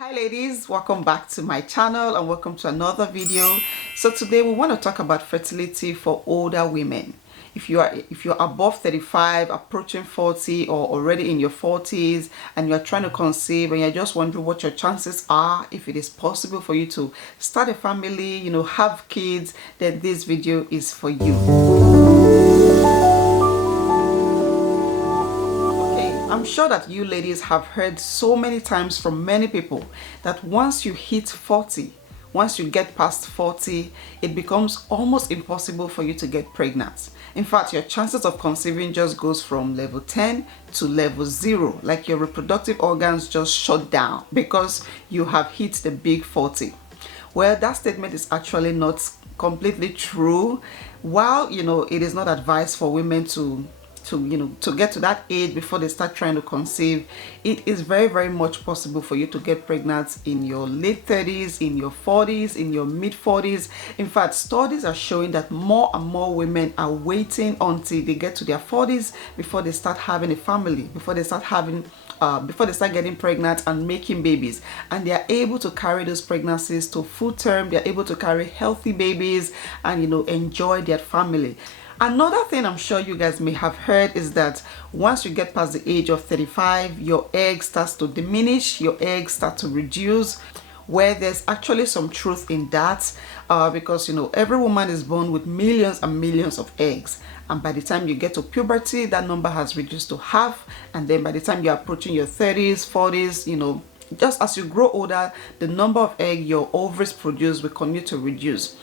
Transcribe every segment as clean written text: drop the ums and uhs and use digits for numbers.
Hi ladies, welcome back to my channel and welcome to another video. So today we want to talk about fertility for older women. If you're above 35, approaching 40, or already in your 40s and you're trying to conceive and you're just wondering what your chances are, if it is possible for you to start a family, have kids, then this video is for you. I'm sure that you ladies have heard so many times from many people that once you hit 40, once you get past 40, it becomes almost impossible for you to get pregnant. In fact, your chances of conceiving just goes from level 10 to level 0, like your reproductive organs just shut down because you have hit the big 40. Well, that statement is actually not completely true. While, it is not advised for women to get to that age before they start trying to conceive, it is very, very much possible for you to get pregnant in your late 30s, in your 40s, in your mid 40s. In fact, studies are showing that more and more women are waiting until they get to their 40s before they start having a family, before they start getting pregnant and making babies, and they are able to carry those pregnancies to full term. They are able to carry healthy babies and enjoy their family. Another thing I'm sure you guys may have heard is that once you get past the age of 35, your egg starts to diminish, your eggs start to reduce, where there's actually some truth in that, because every woman is born with millions and millions of eggs, and by the time you get to puberty, that number has reduced to half, and then by the time you're approaching your 30s, 40s, just as you grow older, the number of eggs your ovaries produce will continue to reduce.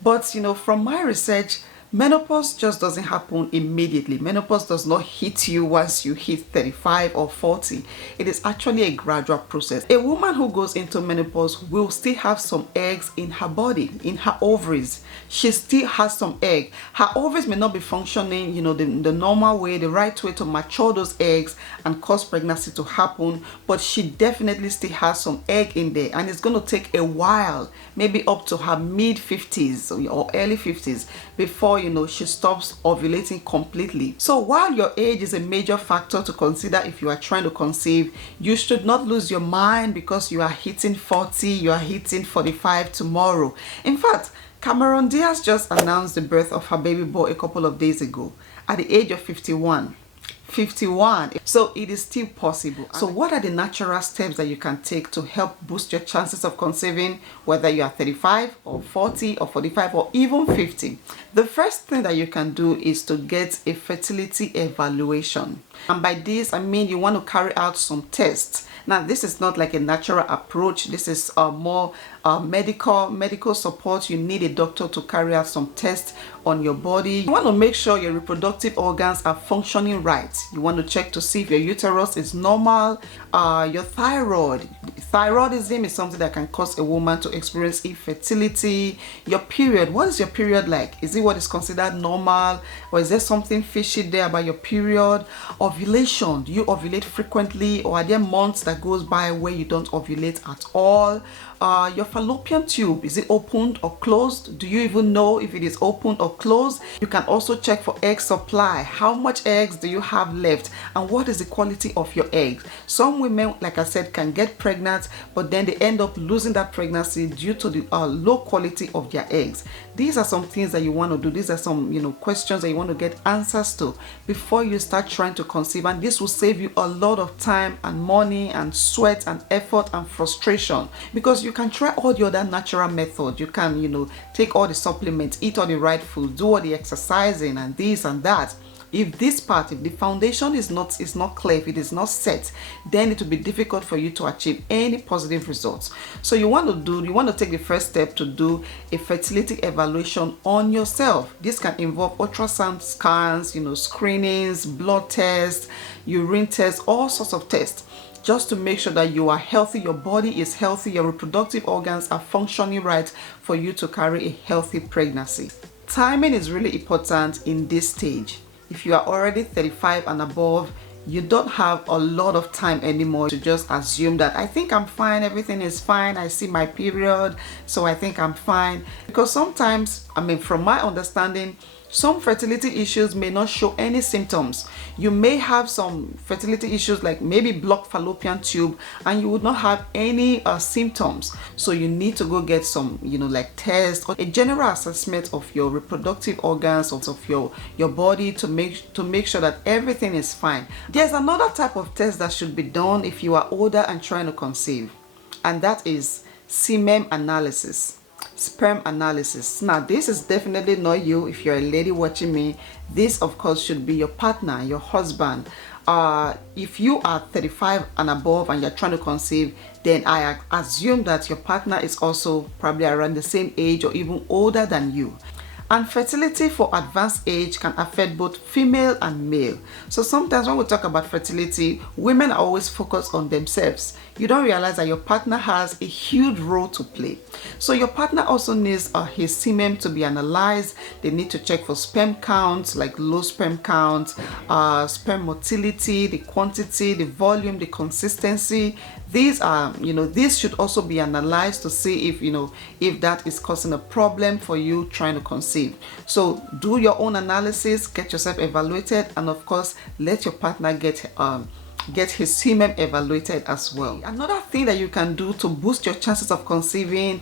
But from my research, menopause just doesn't happen immediately. Menopause does not hit you once you hit 35 or 40. It is actually a gradual process. A woman who goes into menopause will still have some eggs in her body, in her ovaries. She still has some egg. Her ovaries may not be functioning, the normal way, the right way to mature those eggs and cause pregnancy to happen, but she definitely still has some egg in there, and it's going to take a while, maybe up to her mid 50s or early 50s before she stops ovulating completely. So while your age is a major factor to consider if you are trying to conceive, you should not lose your mind because you are hitting 40, you are hitting 45 tomorrow. In fact, Cameron Diaz just announced the birth of her baby boy a couple of days ago at the age of 51. So it is still possible. So what are the natural steps that you can take to help boost your chances of conceiving, whether you are 35 or 40 or 45 or even 50? The first thing that you can do is to get a fertility evaluation, and by this I mean you want to carry out some tests. Now, this is not like a natural approach. This is more medical support. You need a doctor to carry out some tests on your body. You want to make sure your reproductive organs are functioning right. You want to check to see if your uterus is normal. Your thyroid. Thyroidism is something that can cause a woman to experience infertility. Your period. What is your period like? Is it what is considered normal, or is there something fishy there about your period? Ovulation. Do you ovulate frequently, or are there months that goes by where you don't ovulate at all? Your fallopian tube, is it opened or closed? Do you even know if it is open or closed? You can also check for egg supply. How much eggs do you have left, and what is the quality of your eggs? Some women, like I said, can get pregnant, but then they end up losing that pregnancy due to the low quality of their eggs. These are some things that you want to do. These are some questions that you want to get answers to before you start trying to conceive, and this will save you a lot of time and money and sweat and effort and frustration, because you can try all the other natural methods. You can take all the supplements, eat all the right food, do all the exercising and this and that. If the foundation is not clear, if it is not set, then it will be difficult for you to achieve any positive results. So you want to take the first step to do a fertility evaluation on yourself. This can involve ultrasound scans, screenings, blood tests, urine tests, all sorts of tests, just to make sure that you are healthy, your body is healthy, your reproductive organs are functioning right for you to carry a healthy pregnancy. Timing is really important in this stage. If you are already 35 and above, you don't have a lot of time anymore to just assume that I think I'm fine, everything is fine, I see my period, so I think I'm fine. Because sometimes, from my understanding, Some fertility issues may not show any symptoms. You may have some fertility issues like maybe blocked fallopian tube, and you would not have any symptoms. So you need to go get some, like test or a general assessment of your reproductive organs, of your body, to make sure that everything is fine. There's another type of test that should be done if you are older and trying to conceive, and that is semen analysis, sperm analysis. Now, this is definitely not you. If you're a lady watching me, this of course should be your partner, your husband. If you are 35 and above and you're trying to conceive, then I assume that your partner is also probably around the same age or even older than you. And fertility for advanced age can affect both female and male. So sometimes when we talk about fertility, women are always focused on themselves. You don't realize that your partner has a huge role to play. So your partner also needs his semen to be analyzed. They need to check for sperm counts, like low sperm count, sperm motility, the quantity, the volume, the consistency. These are, these should also be analyzed to see if that is causing a problem for you trying to conceive. So do your own analysis, get yourself evaluated, and of course let your partner get his semen evaluated as well. Another thing that you can do to boost your chances of conceiving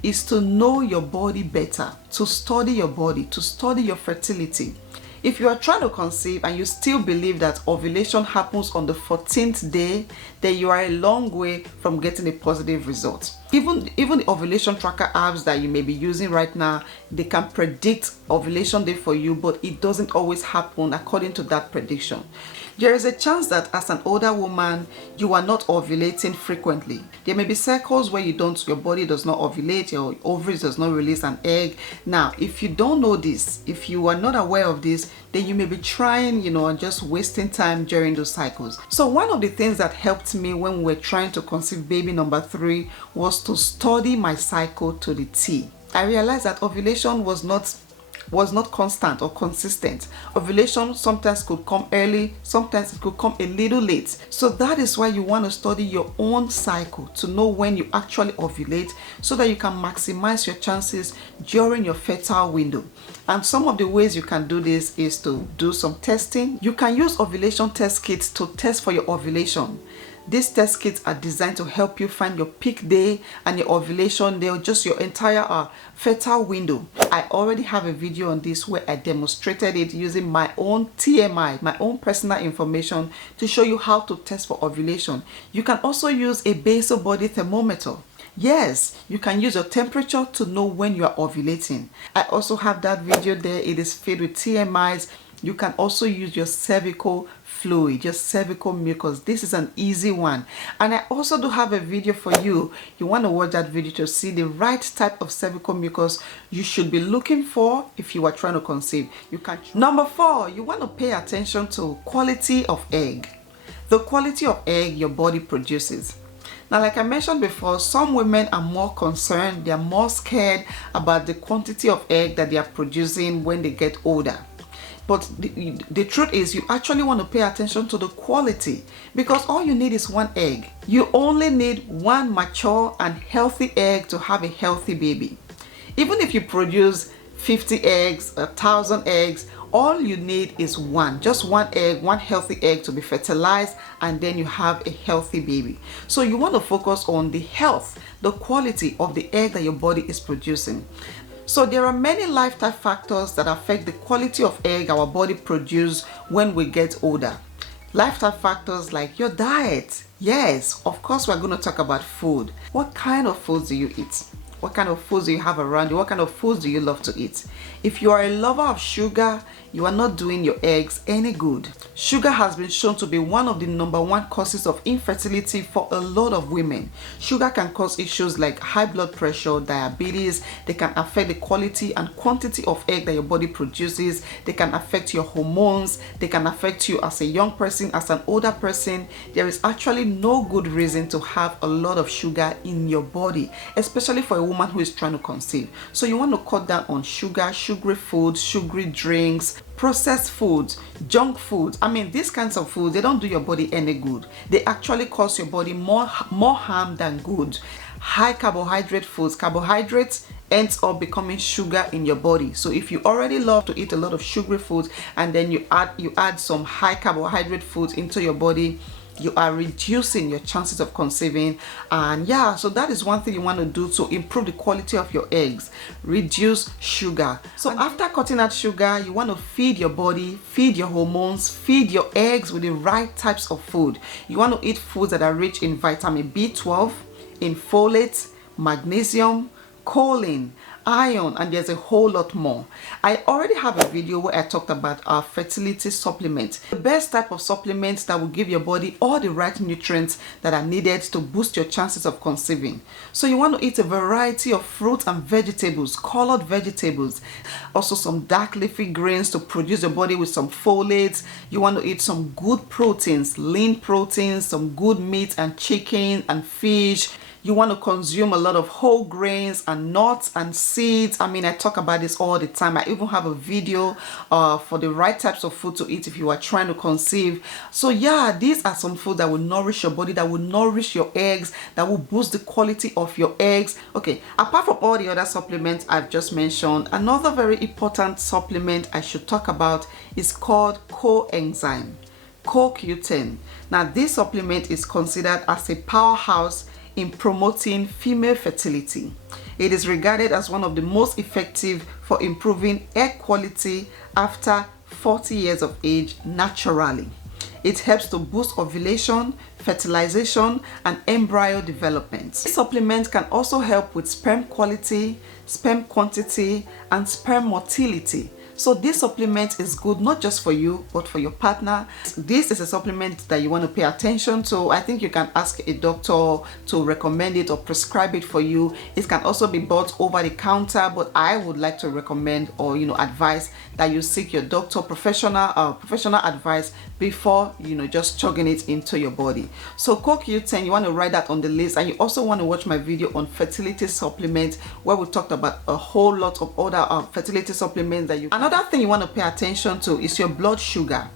is to know your body better, to study your body, to study your fertility. If you are trying to conceive and you still believe that ovulation happens on the 14th day, then you are a long way from getting a positive result. Even the ovulation tracker apps that you may be using right now, they can predict ovulation day for you, but it doesn't always happen according to that prediction. There is a chance that as an older woman, you are not ovulating frequently. There may be cycles where your body does not ovulate, your ovaries does not release an egg. Now, if you don't know this, if you are not aware of this, then you may be trying, and just wasting time during those cycles. So one of the things that helped me when we were trying to conceive baby number 3 was to study my cycle to the T. I realized that ovulation was not constant or consistent. Ovulation sometimes could come early, sometimes it could come a little late. So that is why you want to study your own cycle to know when you actually ovulate, so that you can maximize your chances during your fertile window. And some of the ways you can do this is to do some testing. You can use ovulation test kits to test for your ovulation. These test kits are designed to help you find your peak day and your ovulation day, or just your entire fertile window. I already have a video on this where I demonstrated it using my own TMI, my own personal information, to show you how to test for ovulation. You can also use a basal body thermometer. Yes, you can use your temperature to know when you are ovulating. I also have that video there. It is filled with TMIs. You can also use your cervical fluid, your cervical mucus. This is an easy one. And I also do have a video for you. You want to watch that video to see the right type of cervical mucus you should be looking for if you are trying to conceive. Number 4, you want to pay attention to quality of egg. The quality of egg your body produces. Now, like I mentioned before, some women are more concerned, they are more scared about the quantity of egg that they are producing when they get older. But the truth is, you actually want to pay attention to the quality, because all you need is one egg. You only need one mature and healthy egg to have a healthy baby. Even if you produce 50 eggs, 1,000 eggs, all you need is just one egg, one healthy egg to be fertilized, and then you have a healthy baby. So you want to focus on the health, the quality of the egg that your body is producing. So there are many lifestyle factors that affect the quality of egg our body produces when we get older. Lifestyle factors like your diet. Yes, of course we're going to talk about food. What kind of foods do you eat? What kind of foods do you have around you? What kind of foods do you love to eat? If you are a lover of sugar, you are not doing your eggs any good. Sugar has been shown to be one of the #1 causes of infertility for a lot of women. Sugar can cause issues like high blood pressure, diabetes. They can affect the quality and quantity of egg that your body produces. They can affect your hormones. They can affect you as a young person, as an older person. There is actually no good reason to have a lot of sugar in your body, especially for a woman who is trying to conceive. So you want to cut down on sugar, sugary foods, sugary drinks, processed foods, junk foods. I mean, these kinds of foods, they don't do your body any good. They actually cause your body more harm than good. High carbohydrate foods, carbohydrates ends up becoming sugar in your body. So if you already love to eat a lot of sugary foods and then you add some high carbohydrate foods into your body, you are reducing your chances of conceiving. And yeah, so that is one thing you want to do to improve the quality of your eggs. Reduce sugar. So after cutting out sugar, you want to feed your body, feed your hormones, feed your eggs with the right types of food. You want to eat foods that are rich in vitamin B12, in folate, magnesium, choline, iron, and there's a whole lot more. I already have a video where I talked about our fertility supplement, the best type of supplements that will give your body all the right nutrients that are needed to boost your chances of conceiving. So you want to eat a variety of fruits and vegetables, colored vegetables, also some dark leafy greens to produce your body with some folates. You want to eat some good proteins, lean proteins, some good meat and chicken and fish. You want to consume a lot of whole grains and nuts and seeds. I mean, I talk about this all the time. I even have a video for the right types of food to eat if you are trying to conceive. So yeah, these are some food that will nourish your body, that will nourish your eggs, that will boost the quality of your eggs. Okay, apart from all the other supplements I've just mentioned, another very important supplement I should talk about is called coenzyme, CoQ10. Now, this supplement is considered as a powerhouse in promoting female fertility. It is regarded as one of the most effective for improving egg quality after 40 years of age naturally. It helps to boost ovulation, fertilization, and embryo development. This supplement can also help with sperm quality, sperm quantity, and sperm motility. So this supplement is good not just for you, but for your partner. This is a supplement that you want to pay attention to. I think you can ask a doctor to recommend it or prescribe it for you. It can also be bought over the counter, but I would like to recommend or advise that you seek your doctor professional advice before just chugging it into your body. So CoQ10, you want to write that on the list, and you also want to watch my video on fertility supplements where we talked about a whole lot of other fertility supplements that you. Another thing you want to pay attention to is your blood sugar.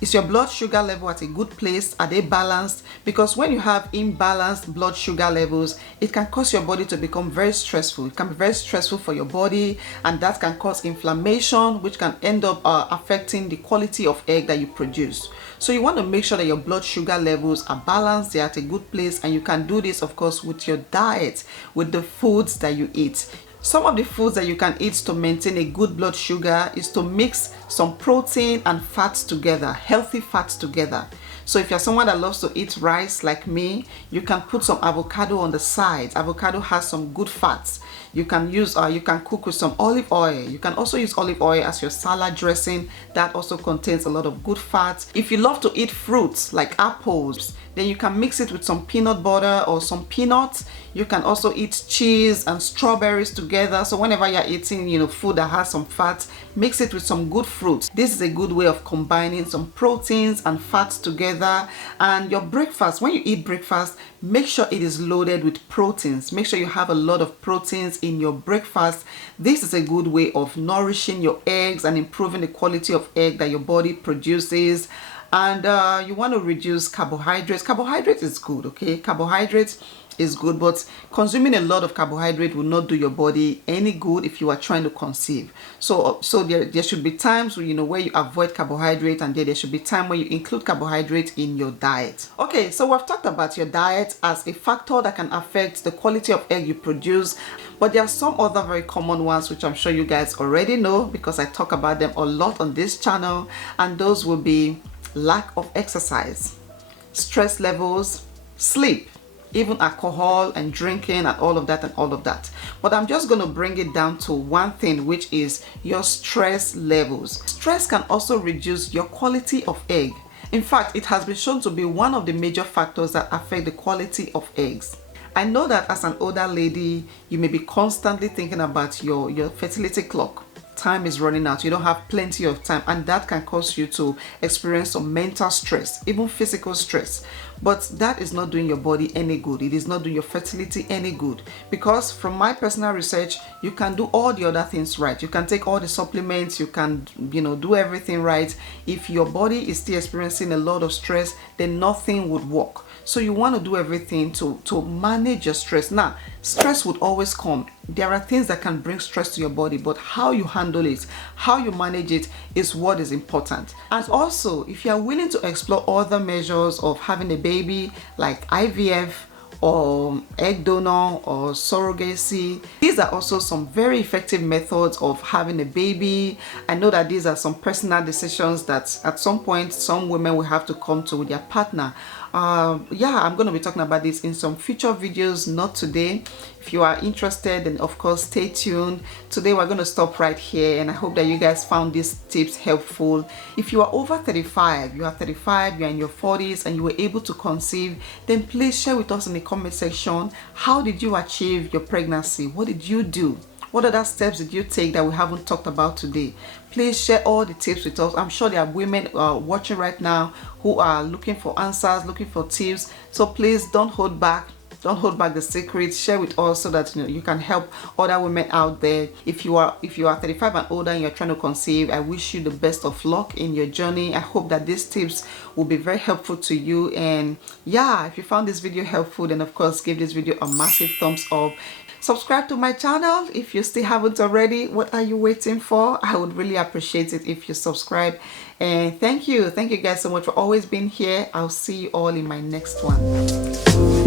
Is your blood sugar level at a good place? Are they balanced? Because when you have imbalanced blood sugar levels, it can cause your body to become very stressful. It can be very stressful for your body, and that can cause inflammation, which can end up affecting the quality of egg that you produce. So you want to make sure that your blood sugar levels are balanced, they're at a good place, and you can do this, of course, with your diet, with the foods that you eat. Some of the foods that you can eat to maintain a good blood sugar is to mix some protein and fats together, healthy fats together. So if you're someone that loves to eat rice like me, you can put some avocado on the side. Avocado has some good fats. You can use you can cook with some olive oil. You can also use olive oil as your salad dressing. That also contains a lot of good fats. If you love to eat fruits like apples, then you can mix it with some peanut butter or some peanuts. You can also eat cheese and strawberries together. So whenever you're eating food that has some fat, mix it with some good fruits. This is a good way of combining some proteins and fats together. And your breakfast, when you eat breakfast, make sure it is loaded with proteins. Make sure you have a lot of proteins in your breakfast. This is a good way of nourishing your eggs and improving the quality of egg that your body produces. And you want to reduce carbohydrates. Carbohydrates is good, okay? Carbohydrates is good, but consuming a lot of carbohydrate will not do your body any good if you are trying to conceive. So there should be times where you avoid carbohydrate, and there should be time where you include carbohydrate in your diet. Okay, so we've talked about your diet as a factor that can affect the quality of egg you produce, but there are some other very common ones which I'm sure you guys already know because I talk about them a lot on this channel, and those will be lack of exercise, stress levels, sleep, even alcohol and drinking and all of that. But I'm just going to bring it down to one thing, which is your stress levels. Stress can also reduce your quality of egg. In fact, it has been shown to be one of the major factors that affect the quality of eggs. I know that as an older lady, you may be constantly thinking about your fertility clock, time is running out. You don't have plenty of time, and that can cause you to experience some mental stress, even physical stress. But that is not doing your body any good. It is not doing your fertility any good, because from my personal research, you can do all the other things right. You can take all the supplements, you can, do everything right. If your body is still experiencing a lot of stress, then nothing would work. So you want to do everything to manage your stress. Now, stress would always come. There are things that can bring stress to your body, but how you handle it, how you manage it is what is important. And also, if you are willing to explore other measures of having a baby, like IVF or egg donor or surrogacy, these are also some very effective methods of having a baby. I know that these are some personal decisions that at some point some women will have to come to with their partner. Yeah, I'm going to be talking about this in some future videos, not today. If you are interested, then of course stay tuned. Today we're going to stop right here, and I hope that you guys found these tips helpful. If you are over 35, you are 35, you are in your 40s, and you were able to conceive, then please share with us in the comment section, how did you achieve your pregnancy? What did you do? What other steps did you take that we haven't talked about today? Please share all the tips with us. I'm sure there are women watching right now who are looking for answers, looking for tips. So please don't hold back. Don't hold back the secrets. Share with us so that you can help other women out there. If you are 35 and older and you're trying to conceive, I wish you the best of luck in your journey. I hope that these tips will be very helpful to you. And yeah, if you found this video helpful, then of course give this video a massive thumbs up. Subscribe to my channel if you still haven't already. What are you waiting for? I would really appreciate it if you subscribe. And thank you guys so much for always being here. I'll see you all in my next one.